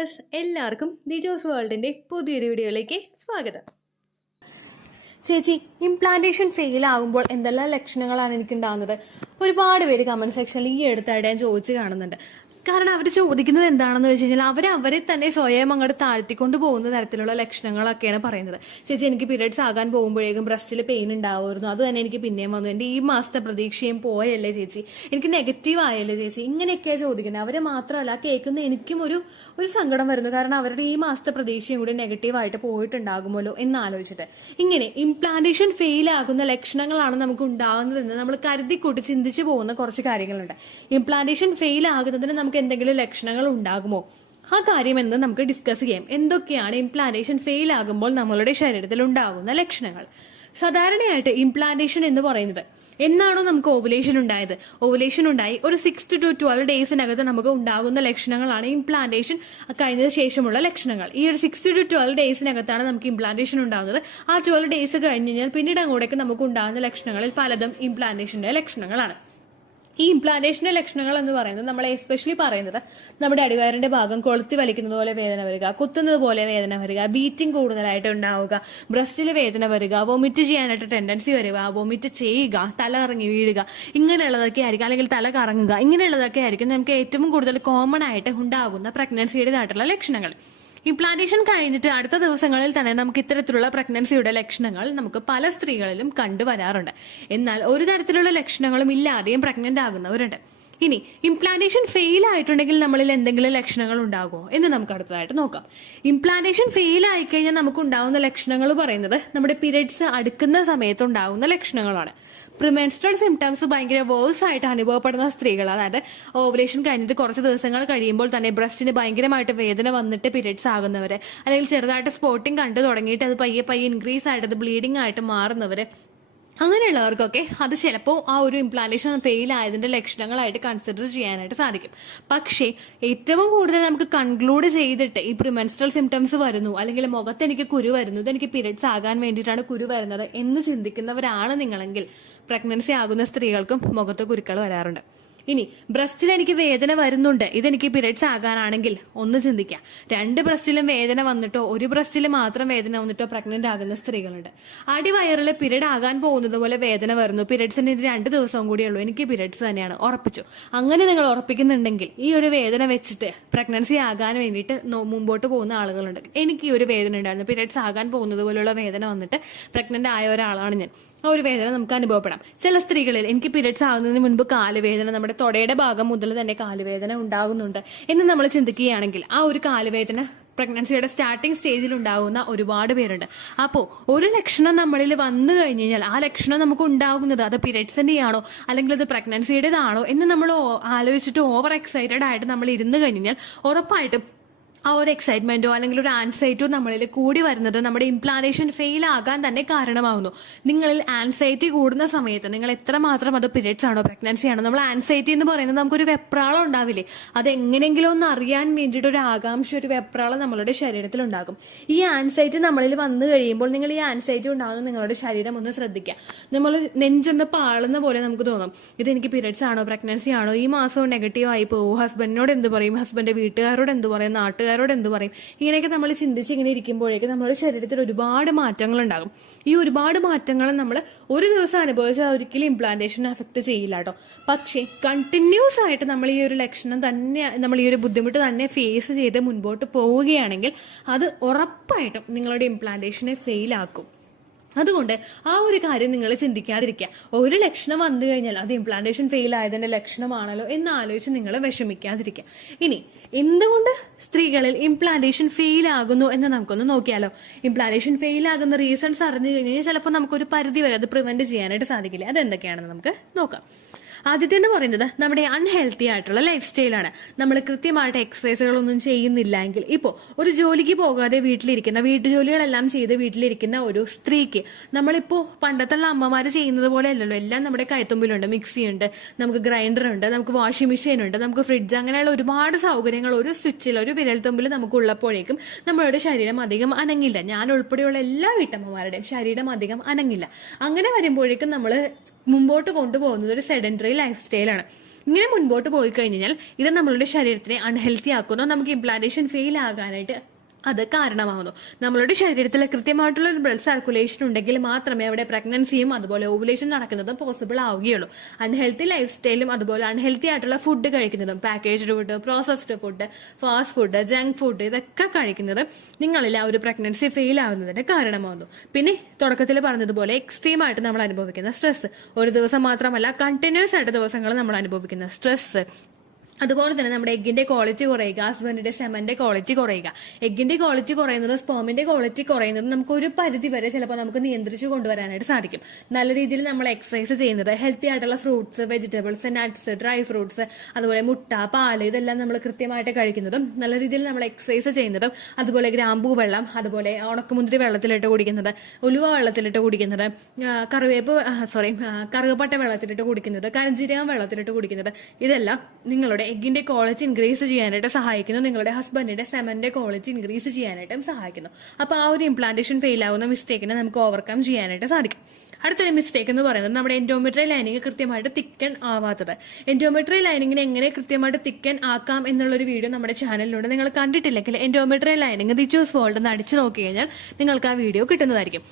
Dears, എല്ലാവർക്കും ദിജോസ് വേൾഡിൻ്റെ പുതിയൊരു വീഡിയോയിലേക്ക് സ്വാഗതം. ചേച്ചി, ഇംപ്ലാന്റേഷൻ ഫെയിൽ ആകുമ്പോൾ എന്തെല്ലാം ലക്ഷണങ്ങളാണ് എനിക്കുണ്ടാകുന്നത്? ഒരുപാട് പേര് കമന്റ് സെക്ഷനിൽ ഈ അടുത്തായിട്ട് ഞാൻ ചോദിച്ചു കാണുന്നുണ്ട്. കാരണം അവർ ചോദിക്കുന്നത് എന്താണെന്ന് വെച്ച് കഴിഞ്ഞാൽ അവരെ തന്നെ സ്വയം അങ്ങോട്ട് താഴ്ത്തിക്കൊണ്ട് പോകുന്ന തരത്തിലുള്ള ലക്ഷണങ്ങളൊക്കെയാണ് പറയുന്നത്. ചേച്ചി, എനിക്ക് പീരിയഡ്സ് ആകാൻ പോകുമ്പോഴേക്കും ബ്രസ്റ്റിൽ പെയിൻ ഉണ്ടാവുമായിരുന്നു, അത് തന്നെ എനിക്ക് പിന്നെയും വന്നു, എൻ്റെ ഈ മാസത്തെ പ്രതീക്ഷയും പോയല്ലേ ചേച്ചി, എനിക്ക് നെഗറ്റീവ് ആയല്ലേ ചേച്ചി, ഇങ്ങനെയൊക്കെയാണ് ചോദിക്കുന്നത്. അവരെ മാത്രമല്ല, കേൾക്കുന്ന എനിക്കും ഒരു സങ്കടം വരുന്നു. കാരണം അവരുടെ ഈ മാസത്തെ പ്രതീക്ഷയും കൂടി നെഗറ്റീവായിട്ട് പോയിട്ടുണ്ടാകുമല്ലോ എന്നാലോചിച്ചിട്ട്. ഇങ്ങനെ ഇംപ്ലാന്റേഷൻ ഫെയിൽ ആകുന്ന ലക്ഷണങ്ങളാണ് നമുക്ക് ഉണ്ടാകുന്നതെന്ന് നമ്മൾ കരുതിക്കൂട്ടി ചിന്തിച്ചു പോകുന്ന കുറച്ച് കാര്യങ്ങളുണ്ട്. ഇംപ്ലാന്റേഷൻ ഫെയിൽ ആകുന്നതിന് നമുക്ക് എന്തെങ്കിലും ലക്ഷണങ്ങൾ ഉണ്ടാകുമോ? ആ കാര്യം എന്ന് നമുക്ക് ഡിസ്കസ് ചെയ്യാം. എന്തൊക്കെയാണ് ഇംപ്ലാന്റേഷൻ ഫെയിൽ ആകുമ്പോൾ നമ്മളുടെ ശരീരത്തിൽ ഉണ്ടാകുന്ന ലക്ഷണങ്ങൾ? സാധാരണയായിട്ട് ഇംപ്ലാന്റേഷൻ എന്ന് പറയുന്നത് എന്നാണോ നമുക്ക് ഓവുലേഷൻ ഉണ്ടായത്, ഓവുലേഷൻ ഉണ്ടായി ഒരു 6 to 12 ഡേയ്സിനകത്ത് നമുക്ക് ഉണ്ടാകുന്ന ലക്ഷണങ്ങളാണ് ഇംപ്ലാന്റേഷൻ കഴിഞ്ഞതിന് ശേഷമുള്ള ലക്ഷണങ്ങൾ. ഈ ഒരു 6 to 12 ഡേയ്സിനകത്താണ് നമുക്ക് ഇംപ്ലാന്റേഷൻ ഉണ്ടാകുന്നത്. ആ 12 ഡേയ്സ് കഴിഞ്ഞ് കഴിഞ്ഞാൽ പിന്നീട് അങ്ങോട്ടേക്ക് നമുക്ക് ഉണ്ടാകുന്ന ലക്ഷണങ്ങളിൽ പലതും ഇംപ്ലാന്റേഷന്റെ ലക്ഷണങ്ങളാണ്. ഈ ഇംപ്ലാന്റേഷന്റെ ലക്ഷണങ്ങൾ എന്ന് പറയുന്നത് നമ്മൾ എസ്പെഷ്യലി പറയുന്നത് നമ്മുടെ അടിവയറിന്റെ ഭാഗം കൊളുത്തി വലിക്കുന്നത് പോലെ വേദന വരിക, കുത്തുന്നത് പോലെ വേദന വരിക, ബീറ്റിംഗ് കൂടുതലായിട്ട് ഉണ്ടാവുക, ബ്രസ്റ്റിൽ വേദന വരിക, വൊമിറ്റ് ചെയ്യാനായിട്ട് ടെൻഡൻസി വരിക, വൊമിറ്റ് ചെയ്യുക, തല കറങ്ങി വീഴുക, ഇങ്ങനെയുള്ളതൊക്കെ ആയിരിക്കും. അല്ലെങ്കിൽ തല കറങ്ങുക, ഇങ്ങനെയുള്ളതൊക്കെ ആയിരിക്കും നമുക്ക് ഏറ്റവും കൂടുതൽ കോമൺ ആയിട്ട് ഉണ്ടാകുന്ന പ്രഗ്നൻസിയുടേതായിട്ടുള്ള ലക്ഷണങ്ങൾ. ഇംപ്ലാന്റേഷൻ കഴിഞ്ഞിട്ട് അടുത്ത ദിവസങ്ങളിൽ തന്നെ നമുക്ക് ഇത്തരത്തിലുള്ള പ്രഗ്നൻസിയുടെ ലക്ഷണങ്ങൾ നമുക്ക് പല സ്ത്രീകളിലും കണ്ടുവരാറുണ്ട്. എന്നാൽ ഒരു തരത്തിലുള്ള ലക്ഷണങ്ങളും ഇല്ലാതെയും പ്രഗ്നന്റ് ആകുന്നവരുണ്ട്. ഇനി ഇംപ്ലാന്റേഷൻ ഫെയിൽ ആയിട്ടുണ്ടെങ്കിൽ നമ്മളിൽ എന്തെങ്കിലും ലക്ഷണങ്ങൾ ഉണ്ടാകുമോ എന്ന് നമുക്ക് അടുത്തതായിട്ട് നോക്കാം. ഇംപ്ലാന്റേഷൻ ഫെയിൽ ആയിക്കഴിഞ്ഞാൽ നമുക്ക് ഉണ്ടാകുന്ന ലക്ഷണങ്ങൾ പറയുന്നത് നമ്മുടെ പീരിയഡ്സ് അടുക്കുന്ന സമയത്ത് ഉണ്ടാകുന്ന ലക്ഷണങ്ങളാണ്. പ്രിമെൻസ്ട്രൽ സിംറ്റംസ് ഭയങ്കര വേഴ്സ് ആയിട്ട് അനുഭവപ്പെടുന്ന സ്ത്രീകൾ, അതായത് ഓവുലേഷൻ കഴിഞ്ഞിട്ട് കുറച്ച് ദിവസങ്ങൾ കഴിയുമ്പോൾ തന്നെ ബ്രസ്റ്റിന് ഭയങ്കരമായിട്ട് വേദന വന്നിട്ട് പീരിയഡ്സ് ആകുന്നവര്, അല്ലെങ്കിൽ ചെറുതായിട്ട് സ്പോട്ടിങ് കണ്ടു തുടങ്ങിയിട്ട് അത് പയ്യെ ഇൻക്രീസ് ആയിട്ട് അത് ബ്ലീഡിംഗ് ആയിട്ട് മാറുന്നവര്, അങ്ങനെയുള്ളവർക്കൊക്കെ അത് ചിലപ്പോൾ ആ ഒരു ഇംപ്ലാന്റേഷൻ ഫെയിൽ ആയതിന്റെ ലക്ഷണങ്ങളായിട്ട് കൺസിഡർ ചെയ്യാനായിട്ട് സാധിക്കും. പക്ഷേ ഏറ്റവും കൂടുതൽ നമുക്ക് കൺക്ലൂഡ് ചെയ്തിട്ട് ഈ പ്രിമെൻസ്ട്രൽ സിംറ്റംസ് വരുന്നു, അല്ലെങ്കിൽ മുഖത്ത് എനിക്ക് കുരു വരുന്നു, ഇതെനിക്ക് പീരിയഡ്സ് ആകാൻ വേണ്ടിയിട്ടാണ് കുരു വരുന്നത് എന്ന് ചിന്തിക്കുന്നവരാണ് നിങ്ങളെങ്കിൽ പ്രഗ്നൻസി ആകുന്ന സ്ത്രീകൾക്കും മുഖത്ത് കുരുക്കൾ വരാറുണ്ട്. ഇനി ബ്രസ്റ്റിൽ എനിക്ക് വേദന വരുന്നുണ്ട്, ഇതെനിക്ക് പീരിയഡ്സ് ആകാനാണെങ്കിൽ ഒന്ന് ചിന്തിക്കാം. 2 ബ്രസ്റ്റിലും വേദന വന്നിട്ടോ ഒരു ബ്രസ്റ്റിൽ മാത്രം വേദന വന്നിട്ടോ പ്രഗ്നന്റ് ആകുന്ന സ്ത്രീകളുണ്ട്. അടിവയറിൽ പീരിയഡ് ആകാൻ പോകുന്നത് പോലെ വേദന വരുന്നു, പീരിയഡ്സിന് 2 ദിവസവും കൂടിയേ ഉള്ളൂ, എനിക്ക് പീരിയഡ്സ് തന്നെയാണ്, ഉറപ്പിച്ചു. അങ്ങനെ നിങ്ങൾ ഉറപ്പിക്കുന്നുണ്ടെങ്കിൽ ഈ ഒരു വേദന വെച്ചിട്ട് പ്രഗ്നൻസി ആകാൻ വേണ്ടിയിട്ട് മുമ്പോട്ട് പോകുന്ന ആളുകളുണ്ട്. എനിക്ക് ഈ ഒരു വേദന ഉണ്ടായിരുന്നു, പീരിയഡ്സ് ആകാൻ പോകുന്നത് പോലെയുള്ള വേദന വന്നിട്ട് പ്രഗ്നന്റ് ആയ ഒരാളാണ് ഞാൻ, ആ ഒരു വേദന നമുക്ക് അനുഭവപ്പെടാം. ചില സ്ത്രീകളിൽ എനിക്ക് പീരിയഡ്സ് ആകുന്നതിന് മുൻപ് കാലുവേദന, നമ്മുടെ തൊടയുടെ ഭാഗം മുതൽ തന്നെ കാലുവേദന ഉണ്ടാകുന്നുണ്ട് എന്ന് നമ്മൾ ചിന്തിക്കുകയാണെങ്കിൽ ആ ഒരു കാലുവേദന പ്രഗ്നൻസിയുടെ സ്റ്റാർട്ടിംഗ് സ്റ്റേജിൽ ഉണ്ടാകുന്ന ഒരുപാട് പേരുണ്ട്. അപ്പോൾ ഒരു ലക്ഷണം നമ്മളിൽ വന്നു കഴിഞ്ഞു കഴിഞ്ഞാൽ ആ ലക്ഷണം നമുക്ക് ഉണ്ടാകുന്നത് അത് പീരിയഡ്സിന്റെ ആണോ അല്ലെങ്കിൽ അത് പ്രഗ്നൻസിയുടേതാണോ എന്ന് നമ്മൾ ആലോചിച്ചിട്ട് ഓവർ എക്സൈറ്റഡ് ആയിട്ട് നമ്മൾ ഇരുന്ന് കഴിഞ്ഞാൽ ഉറപ്പായിട്ടും ആ ഒരു എക്സൈറ്റ്മെന്റോ അല്ലെങ്കിൽ ഒരു ആൻസൈറ്റോ നമ്മളിൽ കൂടി വരുന്നത് നമ്മുടെ ഇംപ്ലാന്റേഷൻ ഫെയിൽ ആകാൻ തന്നെ കാരണമാകുന്നു. നിങ്ങളിൽ ആൻസൈറ്റി കൂടുന്ന സമയത്ത് നിങ്ങൾ എത്രമാത്രം അത് പീരിയഡ്സ് ആണോ പ്രഗ്നൻസി ആണോ, നമ്മൾ ആൻസൈറ്റി എന്ന് പറയുന്നത് നമുക്കൊരു വെപ്രാളം ഉണ്ടാവില്ലേ, അത് എങ്ങനെയെങ്കിലും ഒന്ന് അറിയാൻ വേണ്ടിയിട്ട് ഒരു ആകാംക്ഷ, ഒരു വെപ്രാളം നമ്മളുടെ ശരീരത്തിൽ ഉണ്ടാകും. ഈ ആൻസൈറ്റി നമ്മളിൽ വന്നു കഴിയുമ്പോൾ നിങ്ങൾ ഈ ആൻസൈറ്റി ഉണ്ടാകുന്ന നിങ്ങളുടെ ശരീരം ഒന്ന് ശ്രദ്ധിക്കുക. നമ്മൾ നെഞ്ചൊന്ന് പാളുന്ന പോലെ നമുക്ക് തോന്നും, ഇതെനിക്ക് പീരിയഡ്സ് ആണോ പ്രഗ്നൻസി ആണോ, ഈ മാസവും നെഗറ്റീവ് ആയി പോകും, ഹസ്ബൻഡിനോട് എന്ത് പറയും, ഹസ്ബൻഡിന്റെ വീട്ടുകാരോട് എന്ത് പറയും, നാട്ടുകാരോട് എന്ത് പറയും, ഇങ്ങനെയൊക്കെ നമ്മൾ ചിന്തിച്ച് ഇങ്ങനെ ഇരിക്കുമ്പോഴേക്ക് നമ്മുടെ ശരീരത്തിൽ ഒരുപാട് മാറ്റങ്ങൾ ഉണ്ടാകും. ഈ ഒരുപാട് മാറ്റങ്ങൾ നമ്മൾ ഒരു ദിവസം അനുഭവിച്ചാൽ ഒരിക്കലും ഇംപ്ലാന്റേഷൻ അഫക്ട് ചെയ്യില്ല കേട്ടോ. പക്ഷേ കണ്ടിന്യൂസ് ആയിട്ട് നമ്മൾ ഈ ഒരു ലക്ഷണം തന്നെ, നമ്മൾ ഈ ഒരു ബുദ്ധിമുട്ട് തന്നെ ഫേസ് ചെയ്ത് മുൻപോട്ട് പോവുകയാണെങ്കിൽ അത് ഉറപ്പായിട്ടും നിങ്ങളുടെ ഇംപ്ലാന്റേഷനെ ഫെയിൽ ആക്കും. അതുകൊണ്ട് ആ ഒരു കാര്യം നിങ്ങൾ ചിന്തിക്കാതിരിക്കുക. ഒരു ലക്ഷണം വന്നു കഴിഞ്ഞാൽ അത് ഇംപ്ലാന്റേഷൻ ഫെയിൽ ആയതിന്റെ ലക്ഷണമാണല്ലോ എന്ന് ആലോചിച്ച് നിങ്ങൾ വിഷമിക്കാതിരിക്കുക. ഇനി എന്തുകൊണ്ട് സ്ത്രീകളിൽ ഇംപ്ലാന്റേഷൻ ഫെയിൽ ആകുന്നു എന്ന് നമുക്കൊന്ന് നോക്കിയാലോ. ഇംപ്ലാന്റേഷൻ ഫെയിൽ ആകുന്ന റീസൺസ് അറിഞ്ഞു കഴിഞ്ഞാൽ ചിലപ്പോൾ നമുക്കൊരു പരിധി വരെ അത് പ്രിവെന്റ് ചെയ്യാനായിട്ട് സാധിക്കില്ല. അതെന്തൊക്കെയാണെന്ന് നമുക്ക് നോക്കാം. ആദ്യത്തെ എന്ന് പറയുന്നത് നമ്മുടെ അൺഹെൽത്തി ആയിട്ടുള്ള ലൈഫ് സ്റ്റൈലാണ്. നമ്മൾ കൃത്യമായിട്ട് എക്സസൈസുകളൊന്നും ചെയ്യുന്നില്ല എങ്കിൽ, ഇപ്പോൾ ഒരു ജോലിക്ക് പോകാതെ വീട്ടിലിരിക്കുന്ന, വീട്ടുജോലികളെല്ലാം ചെയ്ത് വീട്ടിലിരിക്കുന്ന ഒരു സ്ത്രീക്ക് നമ്മളിപ്പോ പണ്ടത്തെ അമ്മമാര് ചെയ്യുന്നത് പോലെ അല്ലല്ലോ, എല്ലാം നമ്മുടെ കൈത്തുമ്പിലുണ്ട്. മിക്സി ഉണ്ട്, നമുക്ക് ഗ്രൈൻഡർ ഉണ്ട്, നമുക്ക് വാഷിംഗ് മെഷീൻ ഉണ്ട്, നമുക്ക് ഫ്രിഡ്ജ്, അങ്ങനെയുള്ള ഒരുപാട് സൗകര്യങ്ങൾ ഒരു സ്വിച്ചിൽ, ഒരു വിരൽത്തുമ്പിൽ നമുക്ക് ഉള്ളപ്പോഴേക്കും നമ്മളുടെ ശരീരം അധികം അനങ്ങില്ല. ഞാൻ ഉൾപ്പെടെയുള്ള എല്ലാ വീട്ടമ്മമാരുടെയും ശരീരം അധികം അനങ്ങില്ല. അങ്ങനെ വരുമ്പോഴേക്കും നമ്മൾ മുമ്പോട്ട് കൊണ്ടുപോകുന്നത് ഒരു സെഡൻറ്ററി ലൈഫ് സ്റ്റൈലാണ്. ഇങ്ങനെ മുൻപോട്ട് പോയി കഴിഞ്ഞാൽ ഇത് നമ്മളുടെ ശരീരത്തിനെ അൺഹെൽത്തി ആക്കുന്നു. നമുക്ക് ഇംപ്ലാന്റേഷൻ ഫെയിൽ ആകാനായിട്ട് അത് കാരണമാകുന്നു. നമ്മളുടെ ശരീരത്തിൽ കൃത്യമായിട്ടുള്ള ഒരു ബ്ലഡ് സർക്കുലേഷൻ ഉണ്ടെങ്കിൽ മാത്രമേ അവിടെ പ്രഗ്നൻസിയും അതുപോലെ ഓവുലേഷൻ നടക്കുന്നതും പോസിബിൾ ആവുകയുള്ളൂ. അൺഹെൽത്തി ലൈഫ് സ്റ്റൈലും അതുപോലെ അൺഹെൽത്തി ആയിട്ടുള്ള ഫുഡ് കഴിക്കുന്നതും, packaged food, processed food, fast food, junk food, ഇതൊക്കെ കഴിക്കുന്നത് നിങ്ങളിൽ ആ ഒരു പ്രഗ്നൻസി ഫെയിൽ ആവുന്നതിന് കാരണമാകുന്നു. പിന്നെ തുടക്കത്തിൽ പറഞ്ഞതുപോലെ എക്സ്ട്രീം ആയിട്ട് നമ്മൾ അനുഭവിക്കുന്ന സ്ട്രെസ്, ഒരു ദിവസം മാത്രമല്ല കണ്ടിന്യൂസ് ആയിട്ട് ദിവസങ്ങൾ നമ്മൾ അനുഭവിക്കുന്ന സ്ട്രെസ്, അതുപോലെ തന്നെ നമ്മുടെ എഗ്ഗിന്റെ ക്വാളിറ്റി കുറയുക, ഹസ്ബൻഡിന്റെ സെമന്റെ ക്വാളിറ്റി കുറയുക. എഗ്ഗിന്റെ ക്വാളിറ്റി കുറയുന്നത്, സ്പേമിന്റെ ക്വാളിറ്റി കുറയുന്നത് നമുക്ക് ഒരു പരിധി വരെ ചിലപ്പോൾ നമുക്ക് നിയന്ത്രിച്ചു കൊണ്ടുവരാനായിട്ട് സാധിക്കും. നല്ല രീതിയിൽ നമ്മൾ എക്സസൈസ് ചെയ്യുന്നത്, ഹെൽത്തി ആയിട്ടുള്ള fruits, vegetables, nuts, dry fruits, അതുപോലെ മുട്ട, പാല്, ഇതെല്ലാം നമ്മൾ കൃത്യമായിട്ട് കഴിക്കുന്നതും, നല്ല രീതിയിൽ നമ്മൾ എക്സസൈസ് ചെയ്യുന്നതും, അതുപോലെ ഗ്രാമ്പൂ വെള്ളം, അതുപോലെ ഉണക്കമുന്തിരി വെള്ളത്തിലിട്ട് കുടിക്കുന്നത്, ഉലുവ വെള്ളത്തിലിട്ട് കുടിക്കുന്നത്, കറുകപ്പട്ട വെള്ളത്തിലിട്ട് കുടിക്കുന്നത്, കരിഞ്ജീരകം വെള്ളത്തിലിട്ട് കുടിക്കുന്നത്, ഇതെല്ലാം നിങ്ങളുടെ എഗ്ഗിന്റെ ക്വാളിറ്റി ഇൻക്രീസ് ചെയ്യാനായിട്ട് സഹായിക്കുന്നു. നിങ്ങളുടെ ഹസ്ബൻഡിന്റെ സെമന്റെ ക്വാളിറ്റി ഇൻക്രീസ് ചെയ്യാനായിട്ടും സഹായിക്കുന്നു. അപ്പൊ ആ ഒരു ഇംപ്ലാന്റേഷൻ ഫെയിൽ ആവുന്ന മിസ്റ്റേക്കിനെ നമുക്ക് ഓവർകം ചെയ്യാനായിട്ട് സാധിക്കും. അടുത്തൊരു മിസ്റ്റേക്ക് എന്ന് പറയുന്നത് നമ്മുടെ എൻഡോമെട്രിയൽ ലൈനിങ് കൃത്യമായിട്ട് തിക്കൻ ആവാത്തത്. എൻഡോമെട്രിയൽ ലൈനിങ്ങിനെ എങ്ങനെ കൃത്യമായിട്ട് തിക്കൻ ആക്കാം എന്നുള്ളൊരു വീഡിയോ നമ്മുടെ ചാനലിലുണ്ട്. നിങ്ങൾ കണ്ടിട്ടില്ലെങ്കിൽ എൻഡോമെട്രിയൽ ലൈനിങ് ദിച്ചൂസ് വേൾഡ് എന്ന് അടിച്ചു നോക്കി കഴിഞ്ഞാൽ നിങ്ങൾക്ക് ആ വീഡിയോ കിട്ടുന്നതായിരിക്കും.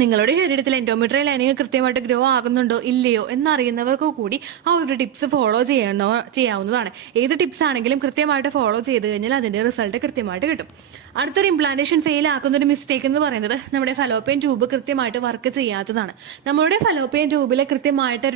നിങ്ങളുടെ ശരീരത്തിൽ എൻഡോമെട്രിയൽ ലൈനിങ് കൃത്യമായിട്ട് ഗ്രോ ആകുന്നുണ്ടോ ഇല്ലയോ എന്നറിയുന്നവർക്ക് കൂടി ആ ഒരു ടിപ്സ് ഫോളോ ചെയ്യാവുന്നതാണ്. ഏത് ടിപ്സ് ആണെങ്കിലും കൃത്യമായിട്ട് ഫോളോ ചെയ്ത് കഴിഞ്ഞാൽ അതിന്റെ റിസൾട്ട് കൃത്യമായിട്ട് കിട്ടും. അടുത്തൊരു ഇംപ്ലാന്റേഷൻ ഫെയിൽ ആക്കുന്ന ഒരു മിസ്റ്റേക്ക് എന്ന് പറയുന്നത് നമ്മുടെ ഫലോപ്പിയൻ ട്യൂബ് കൃത്യമായിട്ട് വർക്ക് ചെയ്യാത്തതാണ്. നമ്മുടെ ഫലോപ്പിയൻ ട്യൂബിൽ കൃത്യമായിട്ട്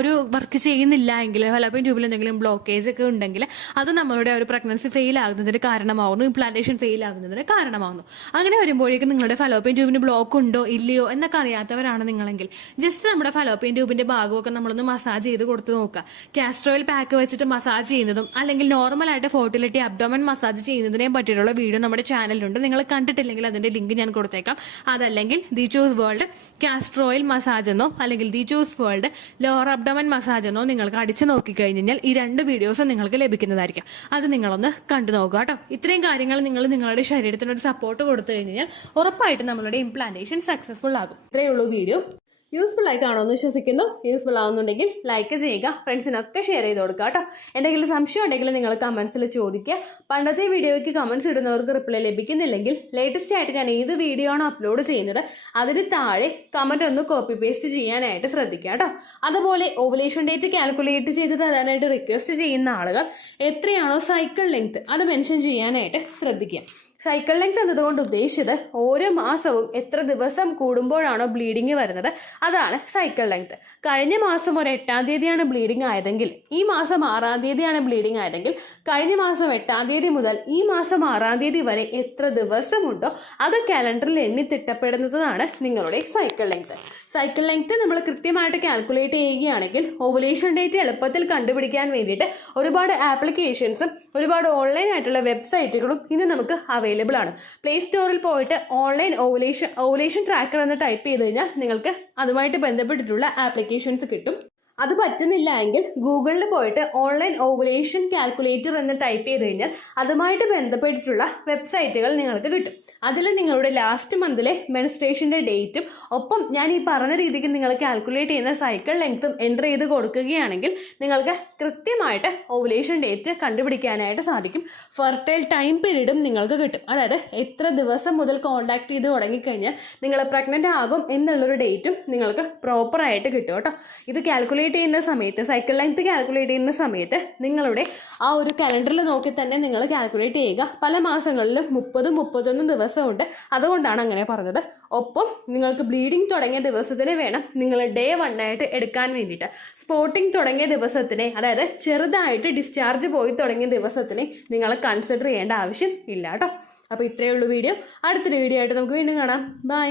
ഒരു വർക്ക് ചെയ്യുന്നില്ല എങ്കിൽ, ഫലോപ്പിയൻ ട്യൂബിൽ എന്തെങ്കിലും ബ്ലോക്കേജ് ഒക്കെ ഉണ്ടെങ്കിൽ അത് നമ്മളുടെ ഒരു പ്രഗ്നൻസി ഫെയിൽ ആകുന്നതിന് കാരണമാകുന്നു, ഇംപ്ലാന്റേഷൻ ഫെയിൽ ആകുന്നതിന് കാരണമാകുന്നു. അങ്ങനെ വരുമ്പോഴേക്കും നിങ്ങളുടെ ഫലോപ്പിയൻ ട്യൂബിന് ബ്ലോക്ക് ഉണ്ടോ ഇല്ലയോ എന്നൊക്കെ അറിയാത്തവരാണ് നിങ്ങളെങ്കിൽ ജസ്റ്റ് നമ്മുടെ ഫലോപ്പിയൻ ട്യൂബിന്റെ ഭാഗമൊക്കെ നമ്മളൊന്ന് മസാജ് ചെയ്ത് കൊടുത്തു നോക്കുക. കാസ്റ്റർ ഓയിൽ പാക്ക് വെച്ചിട്ട് മസാജ് ചെയ്യുന്നതും അല്ലെങ്കിൽ നോർമൽ ആയിട്ട് ഫോർട്ടിലിറ്റി അബ്ഡോമൻ മസാജ് ചെയ്യുന്നതിനെ പറ്റിയിട്ടുള്ള വീഡിയോ നമ്മുടെ ചാനലിലുണ്ട്. നിങ്ങൾ കണ്ടിട്ടില്ലെങ്കിൽ അതിന്റെ ലിങ്ക് ഞാൻ കൊടുത്തേക്കാം. അതല്ലെങ്കിൽ ദിച്ചൂസ് വേൾഡ് കാസ്റ്റർ ഓയിൽ മസാജ് എന്നോ അല്ലെങ്കിൽ ദിച്ചൂസ് വേൾഡ് ലോവർ അബ്ഡോമൻ മസാജ് എന്നോ നിങ്ങൾക്ക് അടിച്ചു നോക്കിക്കഴിഞ്ഞാൽ ഈ രണ്ട് വീഡിയോസും നിങ്ങൾക്ക് ലഭിക്കുന്നതായിരിക്കും. അത് നിങ്ങളൊന്ന് കണ്ടു നോക്കുക കേട്ടോ. ഇത്രയും കാര്യങ്ങൾ നിങ്ങൾ നിങ്ങളുടെ ശരീരത്തിന് ഒരു സപ്പോർട്ട് കൊടുത്തു കഴിഞ്ഞാൽ ഉറപ്പായിട്ടും നമ്മളുടെ ഇംപ്ലാന്റേഷൻ സക്സസ്ഫുൾ ആകും. ഇത്രയേ ഉള്ളൂ വീഡിയോ. യൂസ്ഫുൾ ആയി കാണുമെന്ന് വിശ്വസിക്കുന്നു. യൂസ്ഫുൾ ആവുന്നുണ്ടെങ്കിൽ ലൈക്ക് ചെയ്യുക, ഫ്രണ്ട്സിനൊക്കെ ഷെയർ ചെയ്ത് കൊടുക്കുക കേട്ടോ. എന്തെങ്കിലും സംശയം ഉണ്ടെങ്കിൽ നിങ്ങൾ കമന്റ്സിൽ ചോദിക്കുക. പണ്ടത്തെ വീഡിയോയ്ക്ക് കമന്റ്സ് ഇടുന്നവർക്ക് റിപ്ലൈ ലഭിക്കുന്നില്ലെങ്കിൽ ലേറ്റസ്റ്റ് ആയിട്ട് ഞാൻ ഏത് വീഡിയോ ആണ് അപ്ലോഡ് ചെയ്യുന്നത് അതിന് താഴെ കമന്റ് ഒന്ന് കോപ്പി പേസ്റ്റ് ചെയ്യാനായിട്ട് ശ്രദ്ധിക്കുക കേട്ടോ. അതുപോലെ ഓവുലേഷൻ ഡേറ്റ് കാൽക്കുലേറ്റ് ചെയ്ത് തരാനായിട്ട് റിക്വസ്റ്റ് ചെയ്യുന്ന ആളുകൾ എത്രയാണോ സൈക്കിൾ ലെങ്ത് അത് മെൻഷൻ ചെയ്യാനായിട്ട് ശ്രദ്ധിക്കുക. സൈക്കിൾ ലെങ്ത് എന്നതുകൊണ്ട് ഉദ്ദേശിച്ചത് ഓരോ മാസവും എത്ര ദിവസം കൂടുമ്പോഴാണോ ബ്ലീഡിങ് വരുന്നത് അതാണ് സൈക്കിൾ ലെങ്ത്. കഴിഞ്ഞ മാസം ഒരു 8-ാം തീയതിയാണ് ബ്ലീഡിങ് ആയതെങ്കിൽ ഈ മാസം 6-ാം തീയതിയാണ് ബ്ലീഡിങ് ആയതെങ്കിൽ കഴിഞ്ഞ മാസം 8-ാം തീയതി മുതൽ ഈ മാസം 6-ാം തീയതി വരെ എത്ര ദിവസമുണ്ടോ അത് കാലണ്ടറിൽ എണ്ണി തിട്ടപ്പെടുന്നതാണ് നിങ്ങളുടെ സൈക്കിൾ ലെങ്ത്. സൈക്കിൾ ലെങ്ത് നമ്മൾ കൃത്യമായിട്ട് കാൽക്കുലേറ്റ് ചെയ്യുകയാണെങ്കിൽ ഓവുലേഷൻ ഡേറ്റ് എളുപ്പത്തിൽ കണ്ടുപിടിക്കാൻ വേണ്ടിയിട്ട് ഒരുപാട് ആപ്ലിക്കേഷൻസും ഒരുപാട് ഓൺലൈൻ ആയിട്ടുള്ള വെബ്സൈറ്റുകളും ഇന്ന് നമുക്ക് അവൈലബിൾ ആണ്. പ്ലേ സ്റ്റോറിൽ പോയിട്ട് ഓൺലൈൻ ഓവുലേഷൻ ട്രാക്കർ എന്ന് ടൈപ്പ് ചെയ്ത് കഴിഞ്ഞാൽ നിങ്ങൾക്ക് അതുമായിട്ട് ബന്ധപ്പെട്ടിട്ടുള്ള ആപ്ലിക്കേഷൻസ് കിട്ടും. അത് പറ്റുന്നില്ല എങ്കിൽ ഗൂഗിളിൽ പോയിട്ട് ഓൺലൈൻ ഓവുലേഷൻ കാൽക്കുലേറ്റർ എന്ന് ടൈപ്പ് ചെയ്ത് കഴിഞ്ഞാൽ അതുമായിട്ട് ബന്ധപ്പെട്ടിട്ടുള്ള വെബ്സൈറ്റുകൾ നിങ്ങൾക്ക് കിട്ടും. അതിൽ നിങ്ങളുടെ ലാസ്റ്റ് മന്തിലെ മെൻസ്ട്രേഷൻ്റെ ഡേറ്റും ഒപ്പം ഞാൻ ഈ പറഞ്ഞ രീതിക്ക് നിങ്ങൾ കാൽക്കുലേറ്റ് ചെയ്യുന്ന സൈക്കിൾ ലെങ്ത്തും എൻ്റർ ചെയ്ത് കൊടുക്കുകയാണെങ്കിൽ നിങ്ങൾക്ക് കൃത്യമായിട്ട് ഓവുലേഷൻ ഡേറ്റ് കണ്ടുപിടിക്കാനായിട്ട് സാധിക്കും. ഫെർട്ടൈൽ ടൈം പീരീഡും നിങ്ങൾക്ക് കിട്ടും. അതായത് എത്ര ദിവസം മുതൽ കോൺടാക്ട് ചെയ്ത് തുടങ്ങിക്കഴിഞ്ഞാൽ നിങ്ങൾ പ്രഗ്നൻ്റ് ആകും എന്നുള്ളൊരു ഡേറ്റും നിങ്ങൾക്ക് പ്രോപ്പറായിട്ട് കിട്ടും കേട്ടോ. ഇത് കാൽക്കുലേറ്റ് ചെയ്യുന്ന സമയത്ത് സൈക്കിൾ ലെങ്ത് കാൽക്കുലേറ്റ് ചെയ്യുന്ന സമയത്ത് നിങ്ങളുടെ ആ ഒരു കലണ്ടറിൽ നോക്കി തന്നെ നിങ്ങൾ കാൽക്കുലേറ്റ് ചെയ്യുക. പല മാസങ്ങളിലും 30-31 ദിവസമുണ്ട്, അതുകൊണ്ടാണ് അങ്ങനെ പറഞ്ഞത്. ഒപ്പം നിങ്ങൾക്ക് ബ്ലീഡിങ് തുടങ്ങിയ ദിവസത്തിന് വേണം നിങ്ങൾ ഡേ 1 ആയിട്ട് എടുക്കാൻ വേണ്ടിയിട്ട്. സ്പോട്ടിങ് തുടങ്ങിയ ദിവസത്തിനെ, അതായത് ചെറുതായിട്ട് ഡിസ്ചാർജ് പോയി തുടങ്ങിയ ദിവസത്തിനെ നിങ്ങൾ കൺസിഡർ ചെയ്യേണ്ട ആവശ്യം ഇല്ല കേട്ടോ. അപ്പോൾ ഇത്രയേ ഉള്ളൂ വീഡിയോ. അടുത്തൊരു വീഡിയോ ആയിട്ട് നമുക്ക് വീണ്ടും കാണാം. ബൈ.